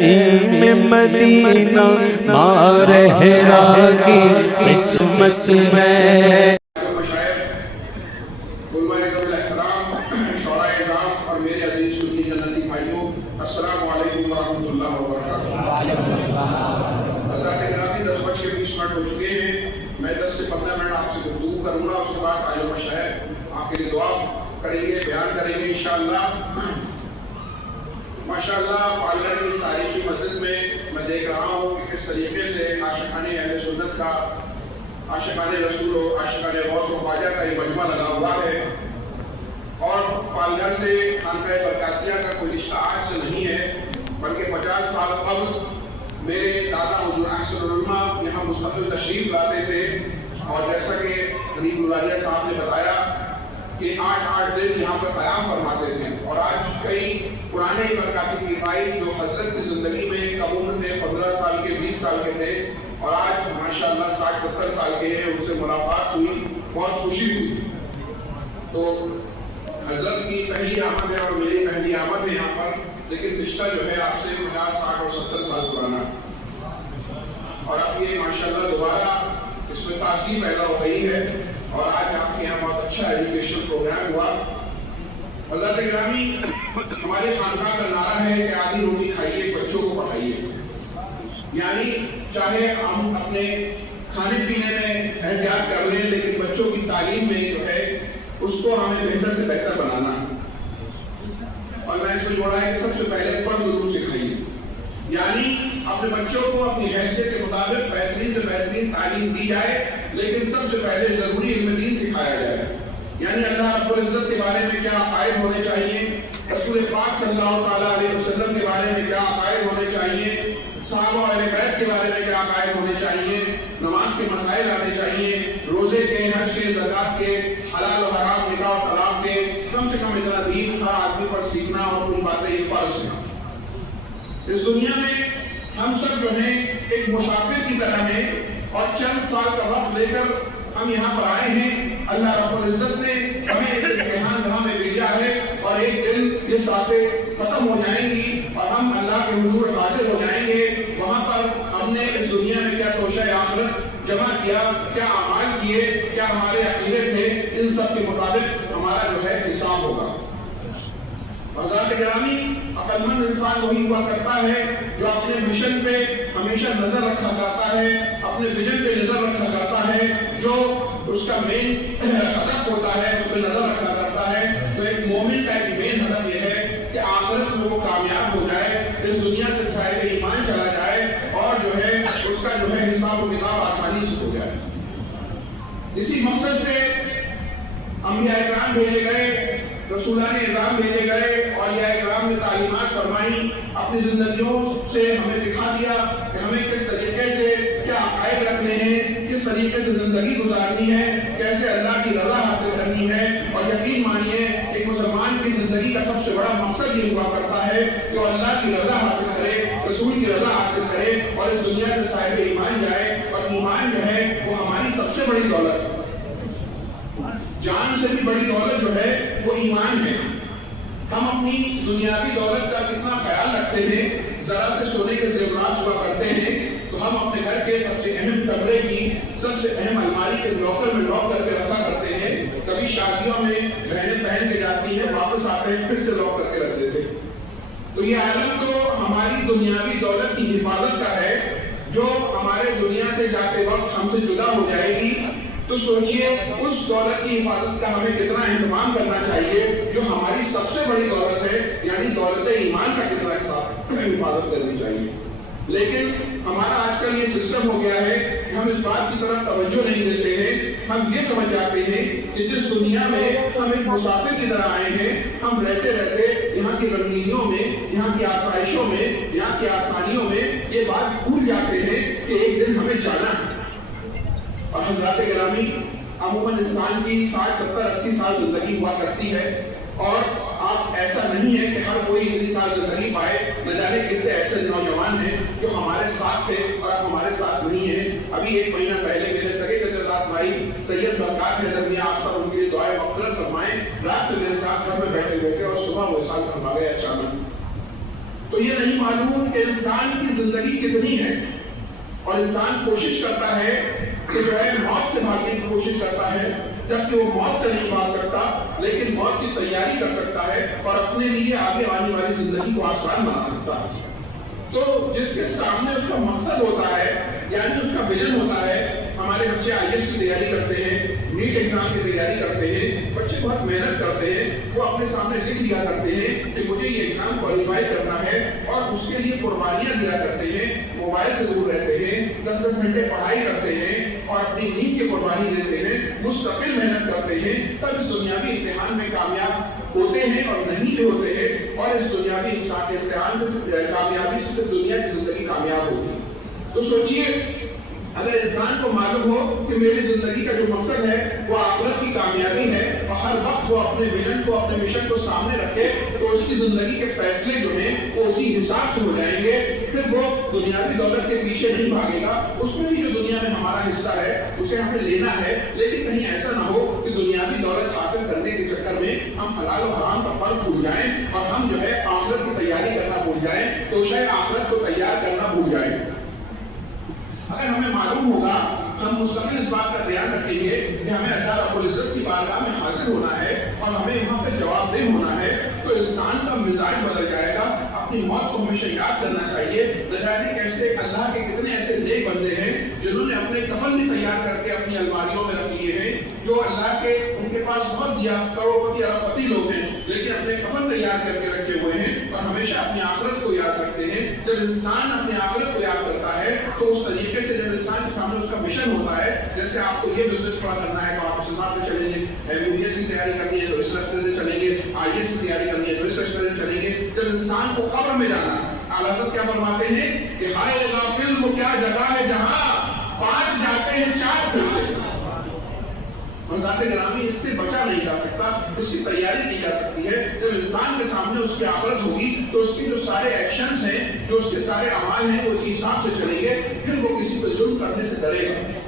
میں مدینہ مارہرا کی قسمت ہے۔ السلام علیکم ورحمۃ اللہ وبرکاتہ۔ حضرات گرامی 10:20 ہو چکے ہیں۔ میں 10 سے 15 منٹ آپ سے گفتگو کروں گا، اس کے بعد آج مشاہد آپ کے لیے دعا کریں گے، بیان کریں گے انشاءاللہ۔ ماشاءاللہ پالگڑھ کی اس تاریخی مسجد میں میں دیکھ رہا ہوں کہ کس طریقے سے عاشقان اہل سنت کا، عاشقان رسول و عاشقان غوث و خواجہ کا یہ مجمع لگا ہوا ہے، اور پالگڑھ سے خانقاہ برکاتیہ کا کوئی رشتہ آج سے نہیں ہے، بلکہ 50 سال قبل میرے دادا حضور احسن العلماء یہاں مستقل تشریف لاتے تھے، اور جیسا کہ غریب ملالیہ صاحب نے بتایا کہ 8 دن یہاں پر قیام فرماتے تھے، اور آج کئی پرانے برکاتی پیربھائی جو حضرت کی زندگی میں کم عمر تھے، 15 سال کے 20 سال کے تھے، اور آج ماشاءاللہ 60-70 سال کے ہیں، ان سے ملاقات ہوئی، بہت خوشی ہوئی۔ تو حضرت کی پہلی آمد ہے اور میری پہلی آمد ہے یہاں پر، لیکن رشتہ جو ہے آپ سے 50, 60 اور 70 سال پرانا، اور اب یہ ماشاءاللہ دوبارہ اس میں تاثیر پیدا ہو گئی ہے، اور آج آپ کے یہاں بہت اچھا ایجوکیشن پروگرام ہوا۔ حضرات گرامی، ہمارے خانقاہ کا نعرہ ہے کہ آدھی روٹی کھائیے، بچوں کو پڑھائیے، یعنی چاہے ہم اپنے کھانے پینے میں احتیاط کر لیں، لیکن بچوں کی تعلیم میں جو ہے اس کو ہمیں بہتر سے بہتر بنانا ہے۔ اور میں اس میں جوڑا ہے کہ سب سے پہلے فرض علوم سکھائیے، یعنی اپنے بچوں کو اپنی حیثیت کے مطابق بہترین سے بہترین تعلیم دی جائے، لیکن سب سے پہلے ضروری علم دین سکھایا جائے، یعنی اللہ رب العزت کے بارے میں کیا عقائد ہونے چاہیے، رسول پاک صلی اللہ تعالیٰ علیہ وسلم کے بارے میں کیا عقائد ہونے چاہیے، صحابہ اہل بیت کے بارے میں کیا عقائد ہونے چاہیے، نماز کے مسائل آنے چاہیے، روزے کے، حج کے، زکوٰۃ کے، حلال و حرام، نکاح و طلاق کے، کم سے کم اتنا دین ہر آدمی پر سیکھنا، اور ان باتیں اس پر سیکھنا۔ اس دنیا میں ہم سب جو ہیں ایک مسافر کی طرح ہیں، اور چند سال کا وقت لے کر ہم یہاں پر آئے ہیں۔ اللہ رب العزت نے ہمیں اس امتحان گاہ میں بھیجا ہے، اور ایک دن یہ سانسیں ختم ہو جائیں گی اور ہم اللہ کے حضور حاضر ہو جائیں گے۔ وہاں پر ہم نے اس دنیا میں کیا توشہ آخرت جمع کیا، کیا اعمال کیے، کیا ہمارے عقیدے تھے، ان سب کے مطابق ہمارا جو ہے حساب ہوگا۔ حضرات گرامی، عقل مند انسان وہی ہوا کرتا ہے جو اپنے مشن پہ ہمیشہ نظر رکھا کرتا ہے، اپنے ویژن پہ نظر رکھا کرتا ہے، جو اس کا مین ہدف ہوتا ہے اس پہ نظر رکھا کرتا ہے۔ تو ایک مومن کا ایک مین ہدف یہ ہے کہ آخرت میں وہ کامیاب ہو جائے، اس دنیا سے صاحب ایمان چلا جائے، اور جو ہے اس کا جو ہے حساب و کتاب آسانی سے ہو جائے۔ اسی مقصد سے انبیاء اکرام بھیجے گئے، رسولان اعظام بھیجے گئے، اور یہ اکرام نے تعلیمات فرمائی، اپنی زندگیوں سے ہمیں دکھا دیا کہ ہمیں کس طریقے سے کیا عقائد رکھنے ہیں، کس طریقے سے زندگی گزارنی ہے، کیسے اللہ کی رضا حاصل کرنی ہے۔ اور یقین مانیے ایک مسلمان کی زندگی کا سب سے بڑا مقصد یہ ہوا کرتا ہے کہ وہ اللہ کی رضا حاصل کرے، رسول کی رضا حاصل کرے، اور اس دنیا سے صاحب ایمان جائے۔ اور ایمان جو ہے وہ ہماری سب سے بڑی دولت ہے، جان سے بھی بڑی دولت جو ہے وہ ایمان ہے۔ ہم اپنی دنیاوی دولت کا کتنا خیال رکھتے ہیں، ذرا سے سونے کے زیورات ہوا کرتے ہیں تو ہم اپنے گھر کے سب سے اہم کمرے کی سب سے اہم الماری کے لاکر میں لاک کر کے رکھا کرتے ہیں۔ کبھی شادیوں میں بہنیں پہن کے جاتی ہیں، واپس آتے ہیں پھر سے لاک کر کے رکھ دیتے ہیں۔ تو یہ عالم تو ہماری دنیاوی دولت کی حفاظت کا ہے، جو ہمارے دنیا سے جاتے وقت ہم سے جدا ہو جائے گی۔ تو سوچئے اس دولت کی حفاظت کا ہمیں کتنا اہتمام کرنا چاہیے، جو ہماری سب سے بڑی دولت ہے، یعنی دولت ایمان کا کتنا حفاظت کرنی چاہیے۔ لیکن ہمارا آج کل یہ سسٹم ہو گیا ہے کہ ہم اس بات کی طرف توجہ نہیں دیتے ہیں۔ ہم یہ سمجھ جاتے ہیں کہ جس دنیا میں ہم ایک مسافر کی طرح آئے ہیں، ہم رہتے رہتے یہاں کی رنگینیوں میں، یہاں کی آسائشوں میں، یہاں کی آسانیوں میں یہ بات بھول جاتے ہیں کہ ایک دن ہمیں جانا ہے۔ اور حضرات گرامی، عموماً انسان کی 60, 70, 80 سال زندگی ہوا کرتی ہے، اور آپ ایسا نہیں ہے کہ ہر کوئی اتنی سال زندگی پائے۔ نہ جانے کتنے ایسے نوجوان ہیں جو ہمارے ساتھ تھے اور اب ہمارے ساتھ نہیں ہیں۔ ابھی 1 مہینہ پہلے میرے سگے چچا بھائی سید برکات ہے درمیان، آپ سب ان کے لیے دعائیں مغفرت فرمائیں، رات میں میرے ساتھ گھر میں بیٹھے ہوئے تھے اور صبح وہ وصال فرما گئے اچانک۔ تو یہ نہیں معلوم کہ انسان کی زندگی کتنی ہے، اور انسان کوشش کرتا ہے کہ جو ہے موت سے بھاگنے کی کوشش کرتا ہے، جبکہ وہ موت سے نہیں بھاگ سکتا، لیکن موت کی تیاری کر سکتا ہے اور اپنے لیے آگے آنے والی زندگی کو آسان بنا سکتا ہے۔ تو جس کے سامنے اس کا مقصد ہوتا ہے، یعنی اس کا ویژن ہوتا ہے، ہمارے بچے IAS کی تیاری کرتے ہیں، نیٹ ایگزام کی تیاری کرتے ہیں، بچے بہت محنت کرتے ہیں، وہ اپنے سامنے لکھ لیا کرتے ہیں کہ مجھے یہ ایگزام کوالیفائی کرنا ہے، اور اس کے لیے قربانیاں دیا کرتے ہیں، موبائل سے دور رہتے ہیں، 10-10 گھنٹے پڑھائی کرتے ہیں اور اپنی نیند کی قربانی دیتے ہیں، مستقل محنت کرتے ہیں، تب اس دنیاوی امتحان میں کامیاب ہوتے ہیں اور نہیں بھی ہوتے ہیں، اور اس دنیاوی امتحان سے کامیابی سے صرف دنیا کی زندگی کامیاب ہوتی ہے۔ تو سوچئے، اگر انسان کو معلوم ہو کہ میری زندگی کا جو مقصد ہے وہ آخرت کی کامیابی ہے، اور ہر وقت وہ اپنے ویژن کو، اپنے مشن کو سامنے رکھے، تو اس کی زندگی کے فیصلے جو ہیں وہ اسی حساب سے ہو جائیں گے۔ پھر وہ دنیاوی دولت کے پیچھے نہیں بھاگے گا، اس میں بھی جو دنیا میں ہمارا حصہ ہے اسے ہمیں لینا ہے، لیکن کہیں ایسا نہ ہو کہ دنیاوی دولت حاصل کرنے کے چکر میں ہم حلال و حرام کا فرق بھول جائیں اور ہم جو ہے آخرت کی تیاری کرنا بھول جائیں، تو شاید آخرت کو تیار کرنا بھول جائیں۔ اگر ہمیں معلوم ہوگا، ہم مستقل اس بات کا دھیان رکھیں گے کہ ہمیں اللہ رب العزت کی بارگاہ میں حاضر ہونا ہے اور ہمیں وہاں پہ جواب دہ ہونا ہے، تو انسان کا مزاج بدل جائے گا۔ اپنی موت کو ہمیشہ یاد کرنا چاہیے۔ نہ جانے کیسے اللہ کے کتنے ایسے نیک بندے ہیں جنہوں نے اپنے کفن بھی تیار کر کے اپنی الماریوں میں رکھ لیے ہیں، جو اللہ کے ان کے پاس بہت دیا کروڑپتی اربپتی لوگ ہیں، لیکن اپنے کفن تیار کر کے رکھے ہوئے ہیں اور ہمیشہ اپنی آخرت کو یاد رکھتے ہیں۔ جب انسان اپنی آخرت کو یاد کرتا ہے تو اس طریقے سے جب انسان کے سامنے اس کا مشن ہوتا ہے، جیسے آپ کو یہ بزنس پڑا کرنا ہے تو آپ اس حساب سے چلیں گے، MBBS کی تیاری کرنی ہے تو اس راستے سے چلیں گے، IAS کی تیاری کرنی ہے تو اس راستے سے چلیں گے۔ جب انسان کو قبر میں جانا، اعلیٰ حضرت کیا فرماتے ہیں کہ ہائے غافل وہ کیا جگہ ہے جہاں 5 جاتے ہیں 4 پھرتے ہیں۔ ذات گرامی اس سے بچا نہیں جا سکتا، اس کی تیاری کی جا سکتی ہے۔ جب انسان کے سامنے اس کی آخرت ہوگی تو اس کے جو سارے ایکشنز ہیں، جو اس کے سارے اعمال ہیں، وہ اسی حساب سے چلیں گے۔ پھر وہ کسی پہ ظلم کرنے سے ڈرے گا،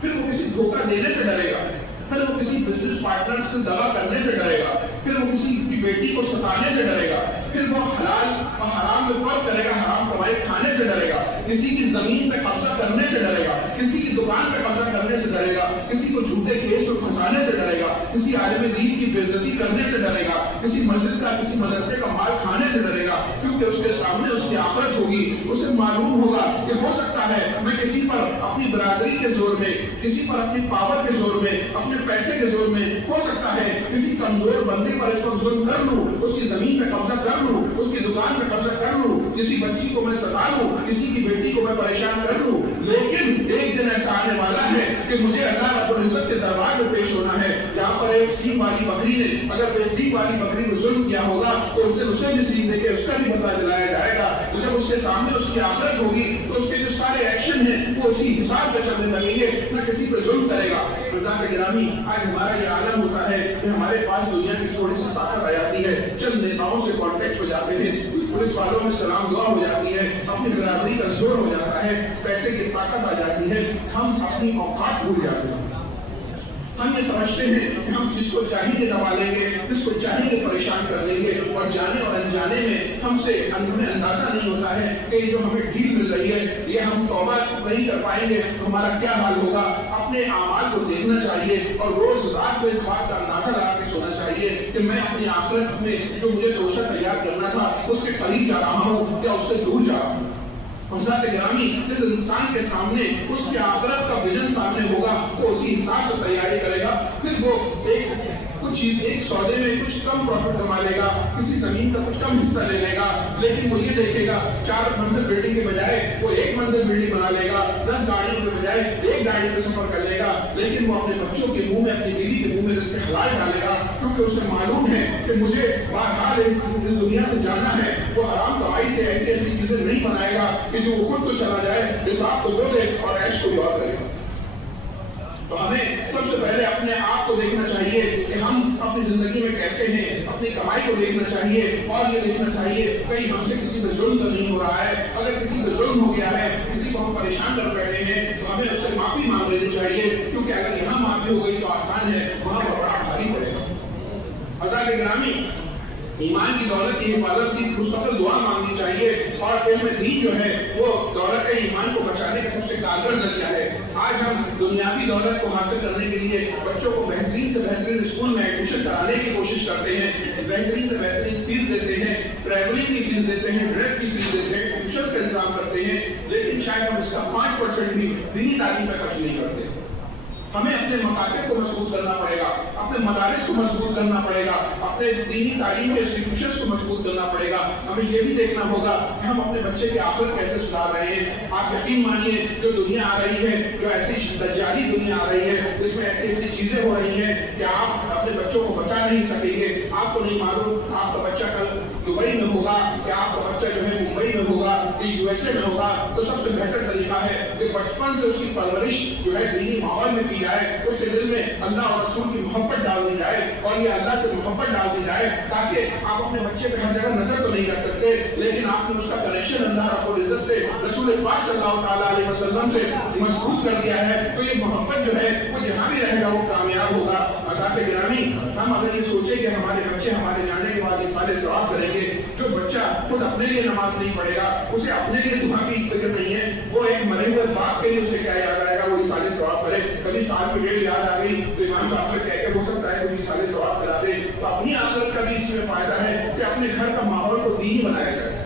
پھر وہ کسی دھوکہ دینے سے ڈرے گا، پھر وہ کسی بزنس پارٹنرز کو دغا کرنے سے ڈرے گا، پھر وہ کسی کی بیٹی کو ستانے سے ڈرے گا، پھر وہ حلال اور حرام میں فرق کرے گا، حرام کمائی کھانے سے ڈرے گا، کسی کی زمین پہ قبضہ کرنے سے ڈرے گا، کسی کی دکان پہ قبضہ کرنے سے ڈرے گا، کسی کو جھوٹے کیس میں پھنسانے سے ڈرے گا، کسی عالم دین کی بے عزتی کرنے سے ڈرے گا، کسی مسجد کا، کسی مدرسے کا مال کھانے سے ڈرے گا، کیونکہ اس کے سامنے اس کی آخرت ہوگی۔ اسے معلوم ہوگا کہ ہو سکتا ہے میں کسی پر اپنی برادری کے زور میں، کسی پر اپنی پاور کے زور میں، اپنے پیسے کے زور میں، ہو سکتا ہے کسی کمزور بندے پر اس وقت ظلم کر لوں، اس کی زمین پہ قبضہ کر لوں، اس کی دکان پہ قبضہ کر لوں، کسی بچی کو میں ستا لوں، کسی کی بیٹی کو میں پریشان کر لوں، لیکن ایک دن ایسا آنے والا ہے کہ مجھے اللہ رب العزت کے دربار میں پیش ہونا ہے، جہاں پر ایک سینگ والی بکری نے، اگر کوئی سینگ والی بکری نے ظلم کیا ہوگا تو اس دن اسے بھی سینگ دے کے اس کا بھی بدلہ دلایا جائے گا۔ تو جب اس کے سامنے اس کی آخرت ہوگی تو اس کے جو سارے ایکشن ہیں وہ اسی حساب سے چلنے لگیں گے، نہ کسی پہ ظلم کرے گا۔ رضا کے گرامی، آج ہمارا یہ عالم ہوتا ہے کہ ہمارے پاس دنیا کی تھوڑی سی طاقت آ جاتی ہے، چند نیتاؤں سے کانٹیکٹ ہو جاتے ہیں، پولیس والوں میں سلام دعا ہو جاتی ہے، اپنی برادری کا زور ہو جاتا ہے، پیسے کی طاقت آ جاتی ہے، ہم اپنی اوقات بھول جاتے ہیں۔ ہم یہ سمجھتے ہیں کہ ہم جس کو چاہیں گے دبا لیں گے، جس کو چاہیں گے پریشان کر لیں گے، اور جانے اور انجانے میں ہمیں اندازہ نہیں ہوتا ہے کہ جو ہمیں ڈھیل مل رہی ہے، یہ ہم توبہ نہیں کر پائیں گے تو ہمارا کیا حال ہوگا۔ اپنے اعمال کو دیکھنا چاہیے اور روز رات کو اس بات کا اندازہ لگا کے سونا چاہیے کہ میں اپنی آخرت میں جو مجھے توشہ تیار کرنا تھا اس کے قریب جا رہا ہوں یا اس سے دور جا رہا ہوں۔ ذات گرامی، جس انسان کے سامنے اس کی آخرت کا ویژن سامنے ہوگا وہ اسی حساب سے تیاری کرے گا۔ پھر وہ ایک سودے میں کچھ کم پروفٹ کما لے گا، کسی زمین کا کچھ کم حصہ لے لے گا، لیکن وہ یہ دیکھے گا 4 منزل بلڈنگ کے بجائے وہ 1 منزل بلڈنگ بنا لے گا، 10 گاڑیوں کے بجائے 1 گاڑی میں سفر کر لے گا، لیکن وہ اپنے بچوں کے منہ میں، اپنی بیوی کے منہ میں رزق حلال ڈالے گا، کیونکہ اسے معلوم ہے کہ مجھے بہرحال اس دنیا سے جانا ہے۔ وہ حرام کمائی سے ایسی چیزیں نہیں بنائے گا کہ جو وہ خود تو چلا جائے، حساب تو وہ دے اور عیش کو یاد کرے گا۔ تو ہمیں سب سے پہلے اپنے آپ کو دیکھنا چاہیے کہ ہم اپنی زندگی میں کیسے ہیں، اپنی کمائی کو دیکھنا چاہیے اور یہ دیکھنا چاہیے کہیں ہم سے کسی پہ ظلم تو نہیں ہو رہا ہے۔ اگر کسی پہ ظلم ہو گیا ہے، کسی کو ہم پریشان کر بیٹھے ہیں تو ہمیں اس سے معافی مانگ لینی چاہیے، کیونکہ اگر یہاں معافی ہو گئی تو آسان ہے، وہاں پر بڑا بھاری پڑے گا۔ عزیزان گرامی، ایمان کی دولت کی حفاظت کی مستقل دعا مانگنی چاہیے، اور علم دین جو ہے وہ دولت ایمان کو بچانے کا سب سے کارگر ذریعہ ہے۔ آج ہم دنیاوی دولت کو حاصل کرنے کے لیے بچوں کو بہترین سے بہترین اسکول میں ایڈمیشن کرانے کی کوشش کرتے ہیں، بہترین سے بہترین فیس دیتے ہیں، ٹریولنگ کی فیس دیتے ہیں، ڈریس کی فیس دیتے ہیں، ٹیوشن کا انتظام کرتے ہیں، لیکن شاید ہم اس کا 5% بھی دینی تعلیم پہ خرچ نہیں کرتے۔ ہمیں اپنے مکاتب کو مضبوط کرنا پڑے گا، اپنے مدارس کو مضبوط کرنا پڑے گا، اپنے دینی تعلیم کے انسٹیٹیوشنز کو مضبوط کرنا پڑے گا۔ ہمیں یہ بھی دیکھنا ہوگا کہ ہم اپنے بچے کی آخرت کیسے سدھار رہے ہیں۔ آپ یقین مانیے جو دنیا آ رہی ہے، جو ایسی دجالی دنیا آ رہی ہے، جس میں ایسی ایسی چیزیں ہو رہی ہیں کہ آپ اپنے بچوں کو بچا نہیں سکیں گے۔ آپ کو نہیں معلوم آپ کا بچہ کل دبئی میں ہوگا کہ آپ کا بچہ جو ہے ممبئی میں ہوگا کہ USA میں ہوگا، تو سب سے بہتر طریقہ ہے کہ بچپن سے اس کی پرورش جو ہے دینی ماحول میں کی جائے، اس کے دل میں اللہ اور رسول کی محبت ڈال دی جائے، اور یہ اللہ سے محبت ڈال دی جائے، تاکہ آپ اپنے بچے پہ ہر جگہ نظر تو نہیں رکھ سکتے، لیکن آپ نے اس کا کنیکشن اللہ رب العزت سے، رسول پاک صلی اللہ تعالیٰ علیہ وسلم سے مضبوط کر دیا ہے، تو یہ محبت جو ہے وہ جہاں بھی رہے گا وہ کامیاب ہوگا۔ عزیزان گرامی، ہم اگر یہ سوچیں کہ ہمارے بچے ہمارے جانے کے بعد یہ سارے ثواب کریں گے، جو بچہ خود اپنے لیے نماز نہیں پڑھے گا، اسے اپنے لیے دعا کی فکر نہیں ہے، وہ ایک مرے ہوئے باپ کے لیے اسے کیا یاد آئے گا؟ وہ سارے ثواب کرے۔ کبھی سال کی ڈیٹ یاد آ گئی تو امام صاحب سے کہہ کے ہو سکتا ہے کہ سارے ثواب کرا دے، تو اپنی آخرت کا بھی اس میں فائدہ ہے کہ اپنے گھر کا ماحول کو دینی بنایا جائے،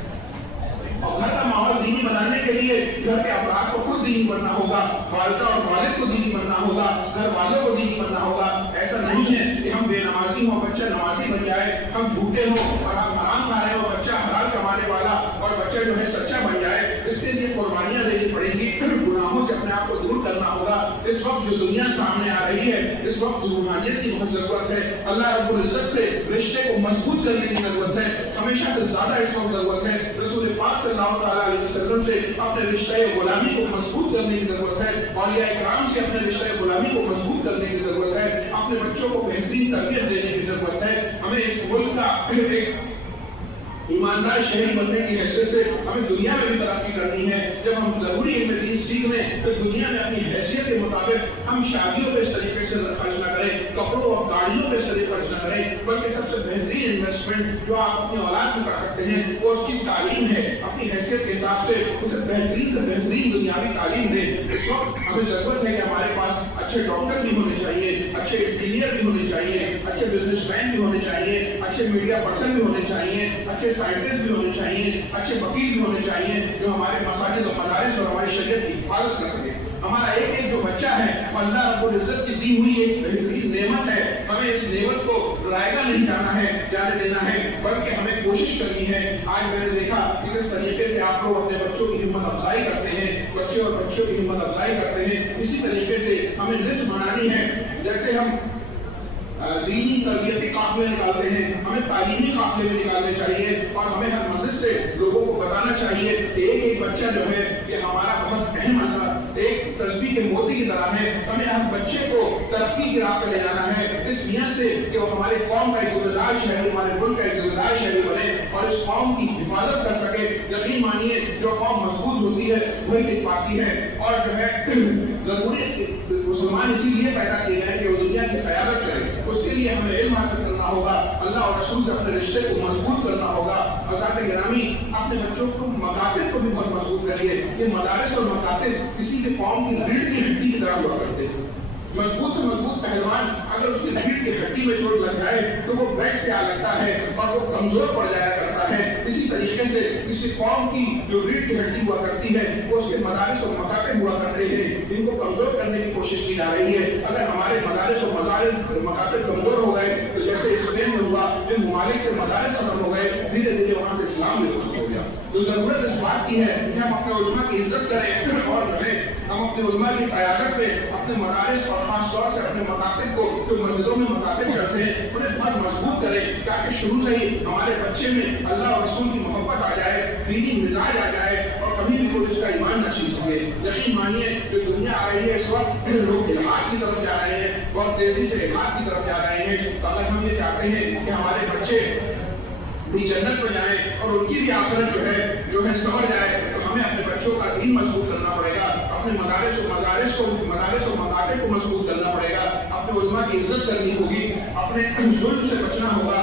اور گھر کا ماحول دینی بنانے کے لیے گھر کے افراد کو خود دینی بننا ہوگا، والدہ اور والد کو دینی بننا ہوگا، گھر والوں کو دینی بننا ہوگا۔ ایسا نہیں ہے کہ ہم بے نمازی ہوں بچہ نمازی بن جائے، ہم جھوٹے ہوں اور ہم حرام کھا رہے ہوں بچہ حلال کمانے والا اور بچہ جو ہے سچا بن جائے۔ اس کے لیے قربانیاں دینی پڑیں گی، گناہوں سے اپنے آپ کو دور کرنا ہوگا۔ اس وقت جو دنیا سامنے آ رہی ہے، اس وقت روحانیت کی بہت ضرورت ہے، اللہ رب العزت سے رشتے کو مضبوط کرنے کی ضرورت ہے، ہمیشہ سے زیادہ اس وقت ضرورت ہے رسول پاک صلی اللہ تعالیٰ علیہ وسلم سے اپنے رشتہ غلامی کو مضبوط کرنے کی ضرورت ہے، اولیاء کرام سے اپنے رشتہ غلامی کو مضبوط کرنے کی ضرورت ہے، اپنے بچوں کو بہترین تربیت دینے کی ضرورت ہے۔ ہمیں اس ملک کا ایک ایماندار شہری بننے کی حیثیت سے ہمیں دنیا میں بھی ترقی کرنی ہے۔ جب ہم ضروری علم دین سیکھ لیں تو دنیا میں اپنی حیثیت کے مطابق ہم شادیوں پہ اس طریقے سے خرچ نہ کریں، کپڑوں اور گاڑیوں پہ اس طریقے خرچ نہ کریں، بلکہ سب سے بہترین انویسٹمنٹ جو آپ اپنی اولاد میں کر سکتے ہیں وہ اس کی تعلیم ہے۔ اپنی حیثیت کے حساب سے اسے بہترین سے بہترین دنیاوی تعلیم دیں۔ اس وقت ہمیں ضرورت ہے کہ ہمارے پاس اچھے ڈاکٹر بھی ہونے چاہیے، اچھے انجینئر بھی ہونے چاہیے، اچھے بزنس مین بھی ہونے چاہیے، اچھے میڈیا پرسن بھی ہونے چاہیے، اچھے سائنٹسٹ بھی ہونے چاہیے، اچھے وکیل بھی ہونے چاہیے، جو ہمارے مساجد و مدارس اور ہماری شریعت کی حفاظت کر سکے۔ ہمارا ایک ایک جو بچہ ہے اللہ رب العزت کی دی ہوئی ایک بہترین نعمت ہے، ہمیں اس نعمت کو رائگاں نہیں جانے دینا ہے، بلکہ ہمیں کوشش کرنی ہے۔ آج میں نے دیکھا کہ کس طریقے سے آپ لوگ اپنے بچوں کی ہمت افزائی کرتے ہیں، بچے اور بچوں کی ہمت افزائی کرتے ہیں، اسی طریقے سے ہمیں لسٹ بنانی ہے۔ جیسے ہم دینی تربیتی قافلے نکالتے ہیں، ہمیں تعلیمی قافلے بھی نکالنے چاہیے، اور ہمیں ہر مسجد سے لوگوں کو بتانا چاہیے کہ ایک ایک بچہ جو ہے کہ ہمارا بہت اہم اللہ ایک تسبیح کے موتی کی طرح ہے۔ ہمیں ہر بچے کو ترقی کی راہ پہ لے جانا ہے، اس نیت سے کہ وہ ہمارے قوم کا ایک ذمہ دار شہری، ہمارے ملک کا ایک ذمہ دار شہری بنے اور اس قوم کی حفاظت کر سکے۔ یقین مانیے جو قوم مضبوط ہوتی ہے وہی ٹک پاتی ہے، اور جو ہے ضروری مسلمان اسی لیے پیدا کیے ہیں کہ وہ دنیا کی قیادت کرے۔ اس کے لیے ہمیں علم حاصل کرنا ہوگا، اللہ اور رسول سے اپنے رشتے کو مضبوط کرنا ہوگا۔ حضرات گرامی، اپنے بچوں کو مکاتب کو بھی بہت مضبوط کریے۔ یہ مدارس اور مکاتب کسی کے قوم کی ریڑھ کی ہڈی کی طرح ہوا کرتے ہیں۔ مضبوط سے مضبوط پہلوان اگر اس کی ریڑھ کی ہڈی میں چوٹ لگ جائے تو وہ بیٹ سے آ لگتا ہے اور وہ کمزور پڑ جایا کرتا ہے۔ اسی طریقے سے کسی قوم کی جو ریڑھ کی ہڈی ہوا کرتی ہے وہ اس کے مدارس اور مکاتب ہوا کرتے ہیں، جن کو کمزور کرنے کی کوشش کی جا رہی ہے۔ اگر ہمارے مدارس اور مکاتب کمزور ہو گئے تو جیسے اسپین میں ہوا، جن ممالک سے مدارس ختم ہو گئے، دھیرے دھیرے وہاں سے اسلام بھی ختم ہو گیا۔ تو ضرورت اس بات کی ہے کہ ہم اپنے علماء کی عزت کریں، اور ہم اپنے علماء کی قیادت میں اپنے مدارس اور خاص طور سے اپنے مکاتب کو جو مسجدوں میں مکاتب چلتے ہیں انہیں بہت مضبوط کریں، تاکہ شروع سے ہی ہمارے بچے میں اللہ اور رسول کی محبت آ جائے، دینی مزاج آ جائے، اور کبھی بھی کوئی اس کا ایمان نہ چھین سکے۔ یقین مانیے جو دنیا آ رہی ہے اس وقت لوگ الحاد کی طرف جا رہے ہیں، بہت تیزی سے الحاد کی طرف جا رہے ہیں۔ اگر ہم یہ چاہتے ہیں کہ ہمارے بچے بھی جنت میں جائیں اور ان کی بھی آخرت جو ہے سمجھ جائے، تو ہمیں اپنے بچوں کا دین مضبوط کرنا پڑے گا، اپنے مدارس و مکاتب کو مضبوط کرنا پڑے گا، اپنے علماء کی عزت کرنی ہوگی، اپنے ظلم سے بچنا ہوگا،